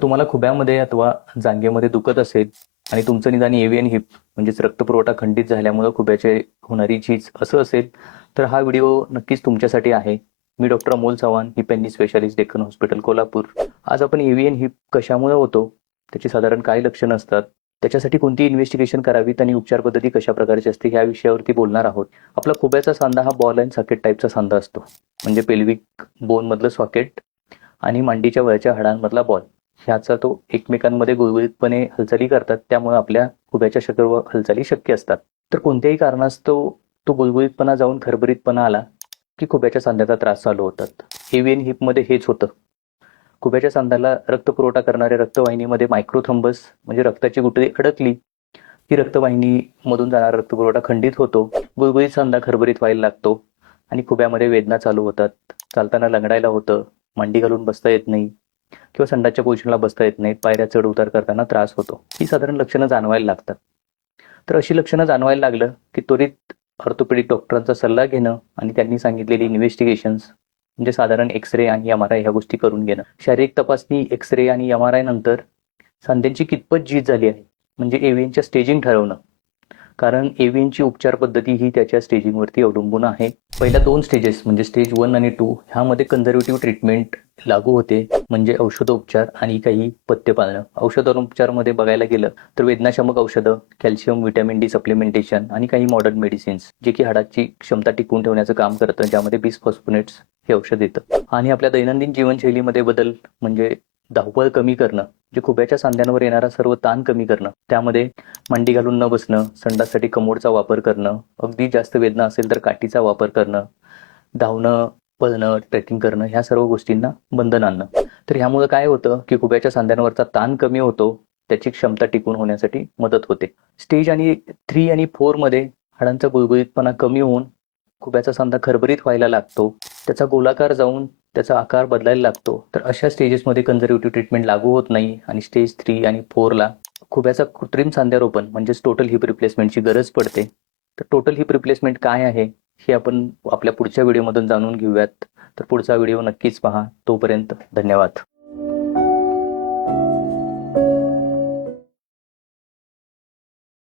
तुम्हाला खुब्यामध्ये अथवा जांघेमध्ये दुखत असेल आणि तुमचं निदान एव्हियन हिप म्हणजेच रक्तपुरवठा खंडित झाल्यामुळे खुब्याचे होणारी झीज असं असेल तर हा व्हिडिओ नक्कीच तुमच्यासाठी आहे. मी doctor Amol Chavan, hip and knee specialist, Deccan hospital Kolhapur. आज आपण एव्हियन हिप कशामुळे होतो, त्याची साधारण काय लक्षणं असतात, त्याच्यासाठी कोणती इन्व्हेस्टिगेशन करावीत आणि उपचार पद्धती कशा प्रकारची असते ह्या विषयावरती बोलणार आहोत. आपला खुब्याचा सांधा हा बॉल अँड सॉकेट टाईपचा सांधा असतो, म्हणजे पेल्विक बोनमधलं सॉकेट आणि मांडीच्या वरच्या हाडांमधला बॉल ह्याचा तो एकमेकांमध्ये गुळगुळीतपणे हालचाली करतात, त्यामुळे आपल्या खुब्याच्या सर्व हालचाली शक्य असतात. तर कोणत्याही कारणास्तव तो गुळगुळीतपणा जाऊन खरबरीतपणा आला की खुब्याच्या सांध्याचा त्रास चालू होतात. एव्हियन हिपमध्ये हेच होतं. खुब्याच्या सांध्याला रक्तपुरवठा करणाऱ्या रक्तवाहिनीमध्ये मायक्रोथ्रोम्बस म्हणजे रक्ताची गुठळी अडकली की रक्तवाहिनीमधून जाणारा रक्तपुरवठा खंडित होतो, गुळगुळीत सांधा खरबरीत व्हायला लागतो आणि खुब्यामध्ये वेदना चालू होतात. चालताना लंगडायला होतं, मांडी घालून बसता येत नाही किंवा संडासच्या पोझिशनला बसता येत नाहीत, पायऱ्या चढ उतार करताना त्रास होतो. ही साधारण लक्षणं जाणवायला लागतात. तर अशी लक्षणं जाणवायला लागलं की त्वरित ऑर्थोपेडिक डॉक्टरांचा सल्ला घेणं आणि त्यांनी सांगितलेली इन्व्हेस्टिगेशन्स म्हणजे साधारण एक्स-रे आणि MRI ह्या गोष्टी करून घेणं. शारीरिक तपासणी, एक्स-रे आणि MRI नंतर सांध्यांची कितपत झीज झाली आहे म्हणजे एव्हियनच्या स्टेजिंग ठरवणं, कारण एव्हियनची उपचार पद्धती ही त्याच्या स्टेजिंगवरती अवलंबून आहे. पहिल्या 2 स्टेजेस म्हणजे स्टेज 1 आणि 2 ह्यामध्ये कन्झर्वेटिव्ह ट्रीटमेंट लागू होते, म्हणजे औषधोपचार आणि काही पथ्य पाळणं. औषधोपचारमध्ये बघायला गेलं तर वेदनाशामक औषधं, कॅल्शियम, व्हिटॅमिन डी सप्लिमेंटेशन आणि काही मॉडर्न मेडिसिन्स जे की हाडाची क्षमता टिकवून ठेवण्याचं काम करतं, ज्यामध्ये बिसफॉस्फोनेट्स हे औषध येतं. आणि आपल्या दैनंदिन जीवनशैलीमध्ये बदल म्हणजे धावपळ कमी करणं, जे खुब्याच्या सांध्यांवर येणारा सर्व ताण कमी करणं, त्यामध्ये मांडी घालून न बसणं, संडाससाठी कमोडचा वापर करणं, अगदी जास्त वेदना असेल तर काठीचा वापर करणं, धावणं, पळणं, ट्रेकिंग करणं ह्या सर्व गोष्टींना बंधन आणणं. तर ह्यामुळे काय होतं की खुब्याच्या सांध्यांवरचा ताण कमी होतो, त्याची क्षमता टिकून होण्यासाठी मदत होते. स्टेज 3 आणि 4 मध्ये हाडांचा गुळगुळीतपणा कमी होऊन खुब्याचा सांधा खरबरीत व्हायला लागतो, त्याचा गोलाकार जाऊन त्याचा आकार बदलायला लागतो. तर अशा स्टेजेसमध्ये कन्झर्वेटिव्ह ट्रीटमेंट लागू होत नाही आणि स्टेज 3 आणि 4 ला खुब्याचा कृत्रिम सांध्यारोपण म्हणजेच टोटल हिप रिप्लेसमेंटची गरज पडते. तर टोटल हिप रिप्लेसमेंट काय आहे हे आपण आपल्या पुढच्या व्हिडिओमधून जाणून घेऊयात. तर पुढचा व्हिडिओ नक्कीच पहा. तोपर्यंत धन्यवाद.